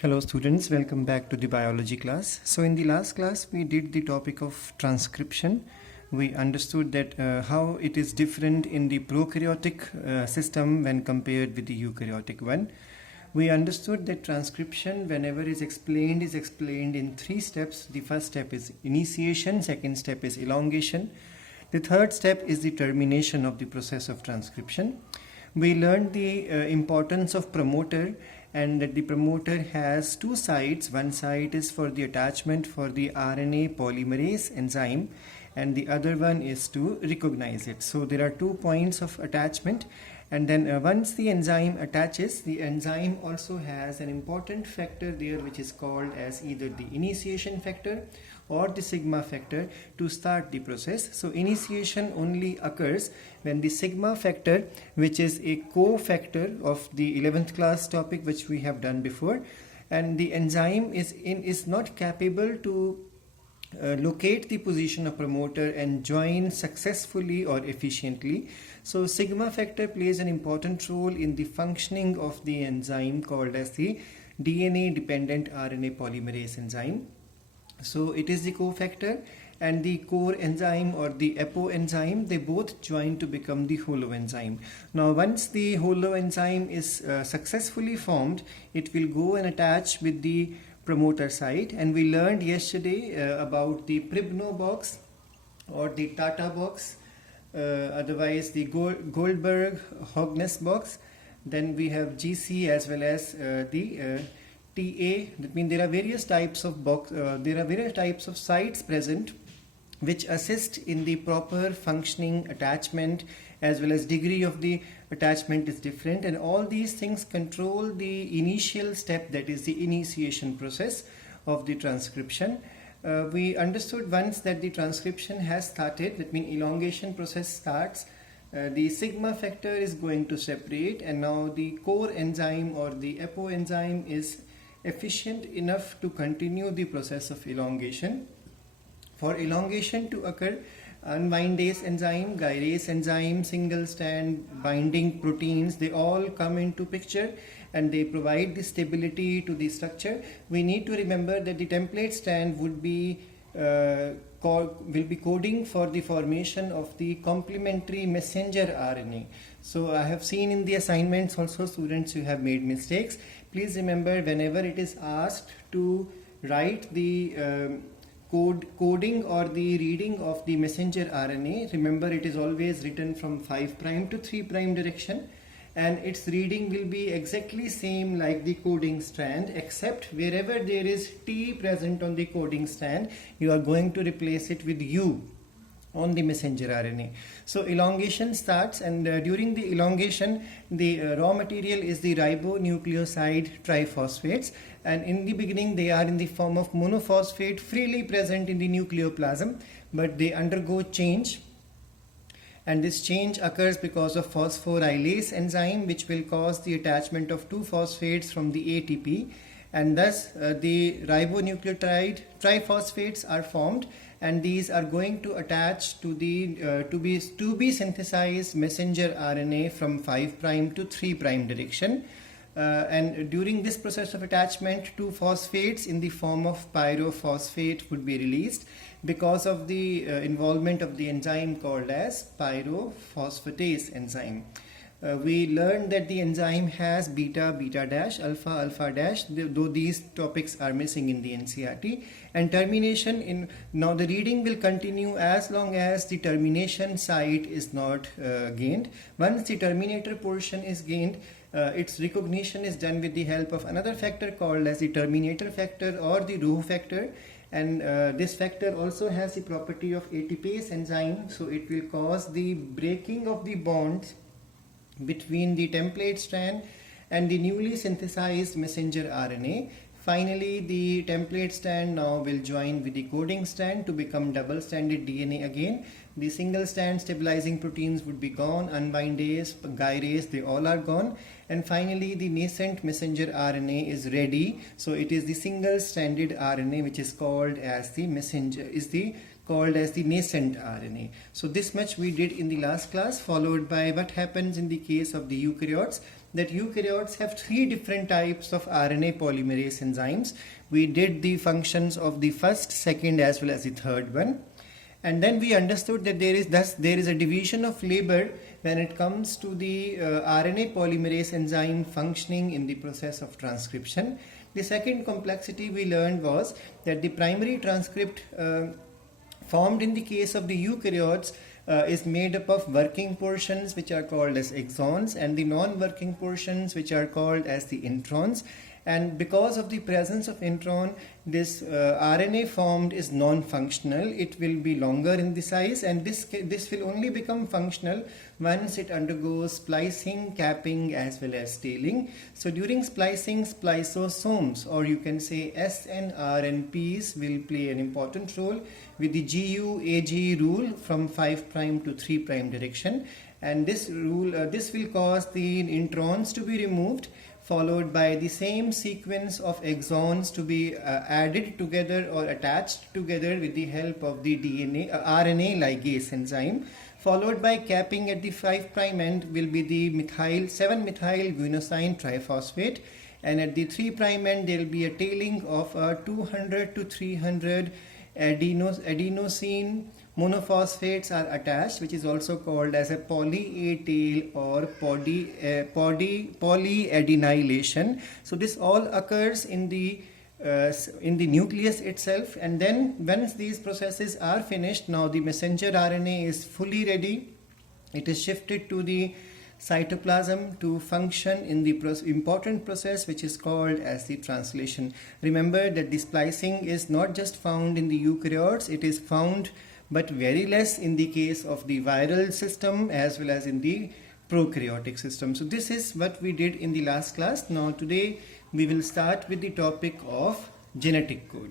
Hello students, welcome back to the biology class. So in the last class we did the topic of transcription. We understood that how it is different in the prokaryotic system when compared with the eukaryotic one. We understood that transcription, whenever is explained in three steps. The first step is initiation, second step is elongation, the third step is the termination of the process of transcription. We learned the importance of promoter, and that the promoter has two sides. One side is for the attachment for the RNA polymerase enzyme, and the other one is to recognize it. So there are 2 points of attachment, and then once the enzyme attaches, the enzyme also has an important factor there which is called as either the initiation factor or the sigma factor to start the process. So initiation only occurs when the sigma factor, which is a cofactor of the 11th class topic which we have done before, and the enzyme is not capable to locate the position of promoter and join successfully or efficiently. So sigma factor plays an important role in the functioning of the enzyme called as the DNA dependent RNA polymerase enzyme. So it is the cofactor and the core enzyme or the apoenzyme, they both join to become the holoenzyme. Now once the holoenzyme is successfully formed, it will go and attach with the promoter site, and we learned yesterday about the Pribno box or the Tata box, otherwise the Goldberg-Hognes box. Then we have GC as well as the TA. That means there are various types of sites present which assist in the proper functioning attachment, as well as degree of the attachment is different, and all these things control the initial step, that is the initiation process of the transcription. We understood once that the transcription has started, that means elongation process starts, the sigma factor is going to separate, and now the core enzyme or the apoenzyme is efficient enough to continue the process of elongation. For elongation to occur, unbindase enzyme, gyrase enzyme, single strand binding proteins, they all come into picture and they provide the stability to the structure. We need to remember that the template strand would be will be coding for the formation of the complementary messenger RNA. So I have seen in the assignments also students who have made mistakes. Please remember, whenever it is asked to write the coding or the reading of the messenger RNA, remember it is always written from 5' to 3' direction, and its reading will be exactly same like the coding strand, except wherever there is T present on the coding strand, you are going to replace it with U on the messenger RNA. So elongation starts, and during the elongation the raw material is the ribonucleoside triphosphates, and in the beginning they are in the form of monophosphate freely present in the nucleoplasm, but they undergo change, and this change occurs because of phosphorylase enzyme, which will cause the attachment of two phosphates from the ATP, and thus the ribonucleotide triphosphates are formed, and these are going to attach to the to be synthesized messenger RNA from 5' to 3' direction. And during this process of attachment, two phosphates in the form of pyrophosphate would be released because of the involvement of the enzyme called as pyrophosphatase enzyme. We learned that the enzyme has beta, beta dash, alpha, alpha dash, though these topics are missing in the NCERT. And termination, now the reading will continue as long as the termination site is not gained. Once the terminator portion is gained, its recognition is done with the help of another factor called as the Terminator Factor or the Rho factor, and this factor also has the property of ATPase enzyme, so it will cause the breaking of the bonds between the template strand and the newly synthesized messenger RNA. Finally, the template strand now will join with the coding strand to become double-stranded DNA again. The single strand stabilizing proteins would be gone, unbindase, gyrase, they all are gone. And finally, the nascent messenger RNA is ready. So it is the single-stranded RNA which is called as the nascent RNA. So this much we did in the last class, followed by what happens in the case of the eukaryotes. that eukaryotes have 3 different types of RNA polymerase enzymes. We did the functions of the first, second as well as the third one. And then we understood that there is a division of labor when it comes to the RNA polymerase enzyme functioning in the process of transcription. The second complexity we learned was that the primary transcript formed in the case of the eukaryotes is made up of working portions which are called as exons, and the non-working portions which are called as the introns. And because of the presence of intron, this RNA formed is non-functional. It will be longer in the size, and this will only become functional once it undergoes splicing, capping as well as tailing. So during splicing, spliceosomes, or you can say snRNPs, will play an important role with the GU-AG rule from 5' to 3' direction. And this rule, this will cause the introns to be removed, followed by the same sequence of exons to be added together or attached together with the help of the RNA ligase enzyme, followed by capping at the 5' end will be the 7-methyl guanosine triphosphate, and at the 3' end there will be a tailing of 200 to 300 adenosine monophosphates are attached, which is also called as a poly-A tail or polyadenylation. So this all occurs in the nucleus itself, and then once these processes are finished, now the messenger RNA is fully ready. It is shifted to the cytoplasm to function in the important process which is called as the translation. Remember that the splicing is not just found in the eukaryotes, it is found but very less in the case of the viral system as well as in the prokaryotic system. So this is what we did in the last class. Now today we will start with the topic of genetic code.